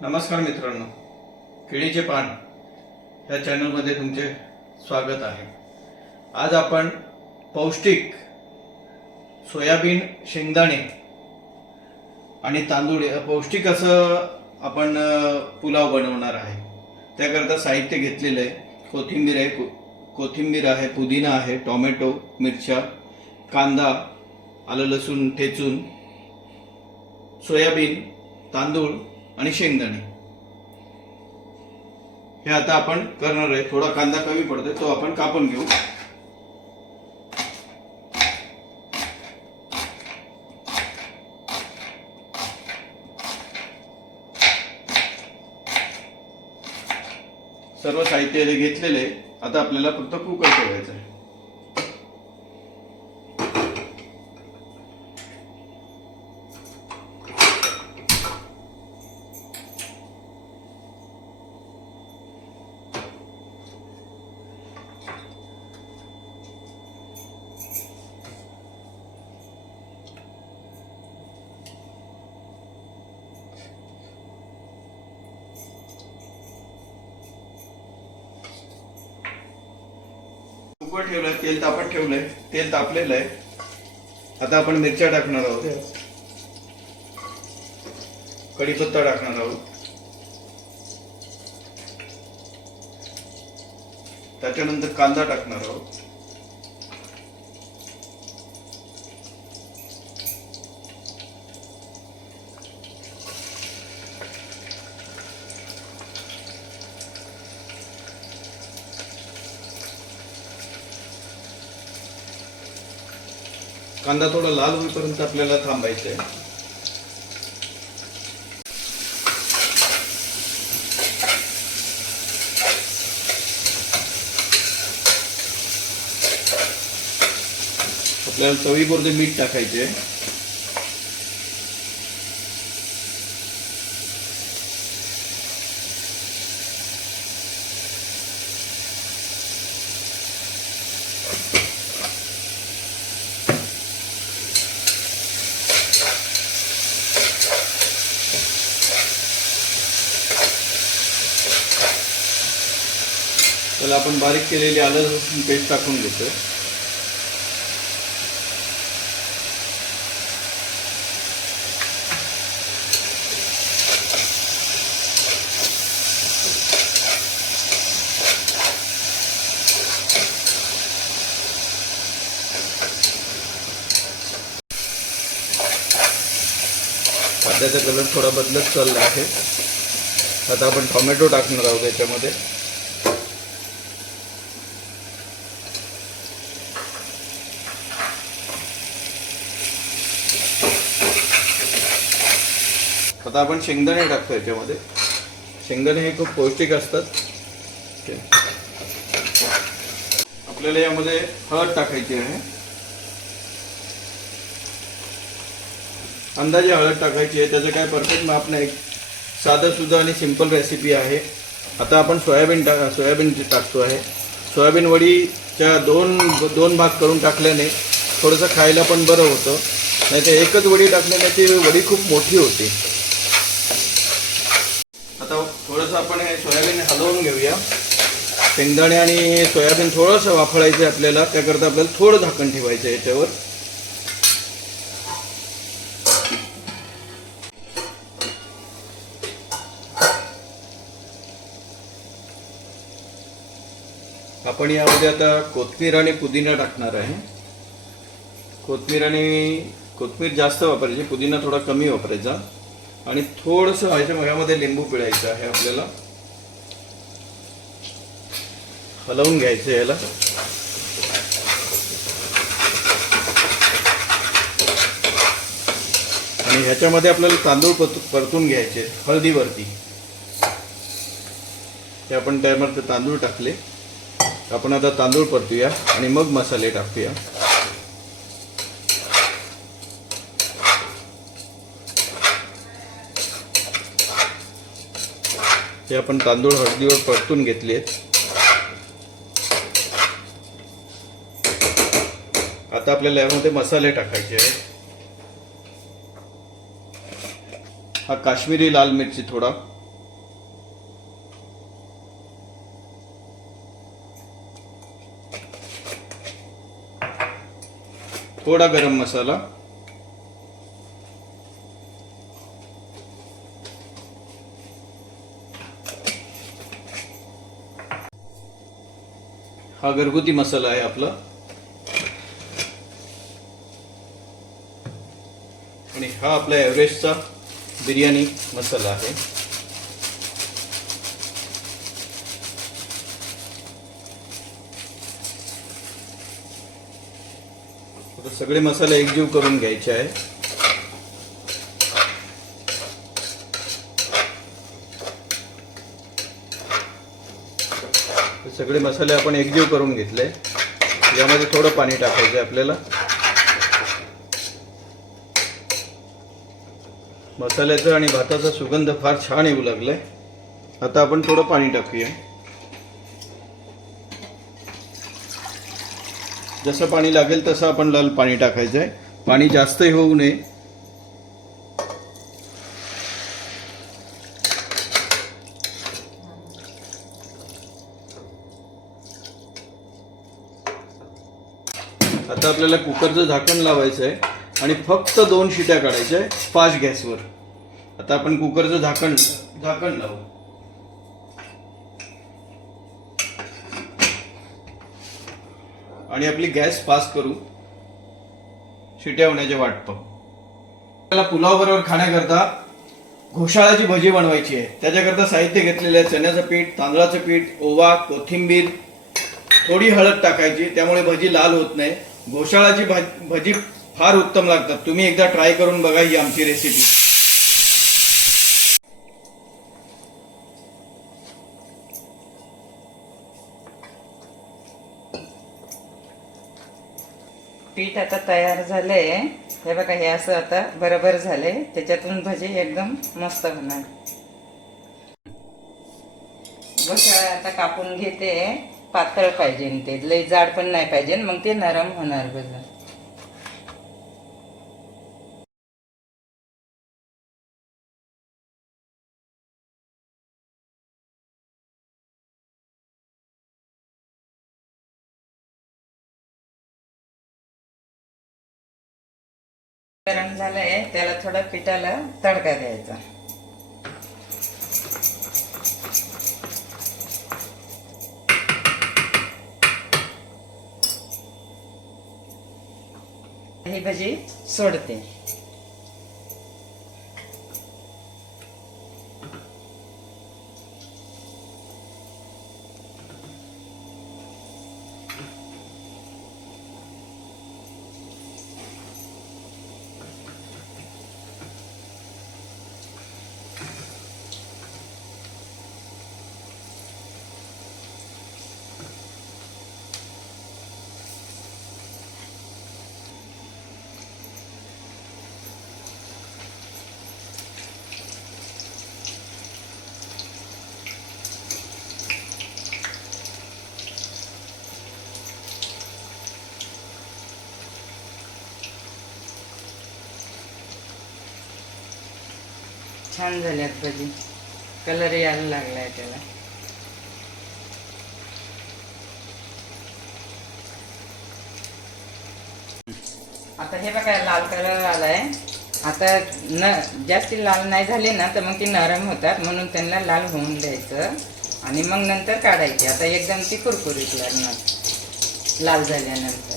नमस्कार मित्रांनो, केळीचे पान या चॅनलमध्ये तुमचे स्वागत आहे। आज आपण पौष्टिक सोयाबीन, शेंगदाणे आणि तांदूळ पौष्टिक असं आपण पुलाव बनवणार आहे। त्याकरता साहित्य घेतलेलं आहे। कोथिंबीर आहे, पुदिना आहे, टोमॅटो, मिरच्या, कांदा, आलं लसूण ठेचून, सोयाबीन, तांदूळ आणि शेंगदाणे हे आता आपण करणार आहे। थोडा कांदा कमी पडतोय, तो आपण कापून घेऊ। सर्व साहित्य घेतलेले आता आपल्याला फक्त कुकर ठेवायचं आहे। कुकर ठेवलंय, तेल तापत ठेवलंय, तेल तापलेलं आहे। आता आपण मिरच्या टाकणार आहोत, कढीपत्ता टाकणार आहोत, त्याच्यानंतर कांदा टाकणार आहोत, कांदा थोडा लाल होईपर्यंत आपल्याला थांबायचं आहे। आपल्याला चवीपुरते मीठ टाकायचे। त्याला आपण बारीक केलेली आलं लसूण पेस्ट टाकून घेतोय। कांद्याचा कलर थोडा बदलत चालला आहे। आता आपण टोमॅटो टाकणार आहोत याच्यामध्ये। आता आपण शेंगदाणे टाकतो याच्यामध्ये। शेंगदाणे हे खूप पौष्टिक असतात। आपल्याला यामध्ये हळद टाकायची आहे, अंदाजे हळद टाकायची आहे। त्याचं काय परफेक्ट माप नाही, साधं सुद्धा आणि सिंपल रेसिपी आहे। आता आपण सोयाबीन टाकतो आहे। सोयाबीन वडीच्या दोन भाग करून टाकल्याने थोडंसं खायला पण बरं होतं, नाही तर एकच वडी टाकल्याने ती वडी खूप मोठी होती। आता थोडंसं आपण हे सोयाबीन हलवून घेऊया। शेंगदाणे आणि सोयाबीन थोडंसं वाफळायचं आपल्याला, त्याकरता आपल्याला थोडं झाकण ठेवायचं याच्यावर। आपण यामध्ये आता कोथिंबीर आणि पुदिना टाकणार आहे। कोथिंबीर जास्त वापरायची, पुदिना थोडा कमी वापरायचा आणि थोडंसं यामध्ये लिंबू पिळायचं आहे। आपल्याला हलवून घ्यायचं याला। आणि ह्याच्यामध्ये आपल्याला तांदूळ परतून घ्यायचे हळदीवरती। ते आपण त्यामध्ये तांदूळ टाकले। आपण आता तांदूळ परतूया आणि मग मसाले टाकूया। हे आपण तांदूळ हळदीवर परतून घेतलेत। आता आपल्याला यामध्ये मसाले टाकायचे आहेत। हा काश्मीरी लाल मिरची थोडा, थोडा गरम मसाला, हा घरगुती मसाला आहे आपला, आणि हा आपला एव्हरेस्टचा बिर्याणी मसाला आहे. आता सगळे मसाले एकजीव करून घ्यायचे आहे. सगळे मसाले आपण एकजीव करून घेतले. यामध्ये थोडं पाणी टाकायचं आहे आपल्याला. मसाल्याचा आणि भाताचा सुगंध फार छान येऊ लागलाय. आता आपण थोडं पाणी टाकूया. जसं पाणी लागेल तसं आपण लाल पाणी टाकायचं आहे. पाणी जास्तही होऊ नये. आता आपल्याला कुकरचं झाकण लावायचं आहे आणि फक्त 2 शिट्या काढायच्या आहे फास्ट गॅसवर. आता आपण कुकरचं झाकण लावू आणि आपली गॅस फास्ट करू. शिट्या होण्याची वाट पाहू. आपल्याला पुलाव बरोबर खाण्याकरता घोसाळ्याची भजी बनवायची आहे. त्याच्याकरता साहित्य घेतलेले आहे: चण्याचं पीठ, तांदळाचं पीठ, ओवा, कोथिंबीर, थोडी हळद टाकायची, त्यामुळे भजी लाल होत नाही. घोसाळ्याची भजी फार उत्तम लागतात. तुम्ही एकदा ट्राय करून बघा ही आमची रेसिपी. पीठ आता तयार झालंय. हे बघा, हे असं आता बरोबर झालंय. त्याच्यातून भजी एकदम मस्त होणार. घोसाळा आता कापून घेते. पातळ पाहिजे, ते लई जाड पण नाही पाहिजे, मग ते नरम होणार बघा. गरम झालंय, त्याला थोडा पिठाला तडका द्यायचा. ही भजी सोडते. छान झाल्यात भजी. कलर यायला लागलाय त्याला. आता हे बघा, लाल कलर आलाय. आता जास्त लाल नाही झाले ना तर मग ती नरम होतात, म्हणून त्यांना लाल होऊन द्यायचं आणि मग नंतर काढायची. आता एकदम ती कुरकुरीत लागणार लाल झाल्यानंतर.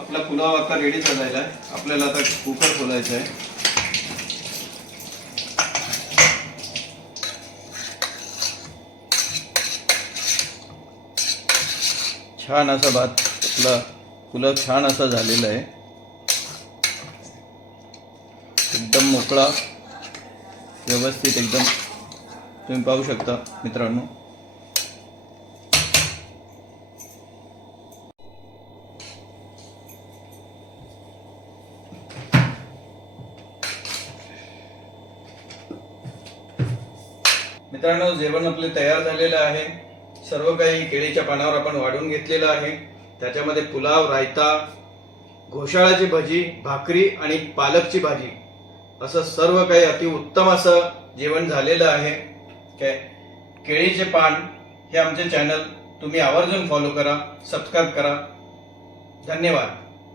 आपला पुलाव आता रेडी झालेला आहे. आपल्याला आता कुकर खोलायचं आहे. छान असा भात, आपला पुलाव छान असा झालेला आहे. एकदम मोकळा, व्यवस्थित एकदम तुम्ही पाहू शकता मित्रांनो. मित्रांनो, जेवण आपले तयार झालेलं आहे. सर्व काही केळीच्या पानावर आपण वाढून घेतलेलं आहे. त्याच्यामध्ये पुलाव, रायता, घोसाळ्याची भजी, भाकरी आणि पालकची भाजी असं सर्व काही अतिउत्तम असं जेवण झालेलं आहे. काय केळीचे पान हे आमचे चॅनल तुम्ही आवर्जून फॉलो करा, सबस्क्राईब करा. धन्यवाद.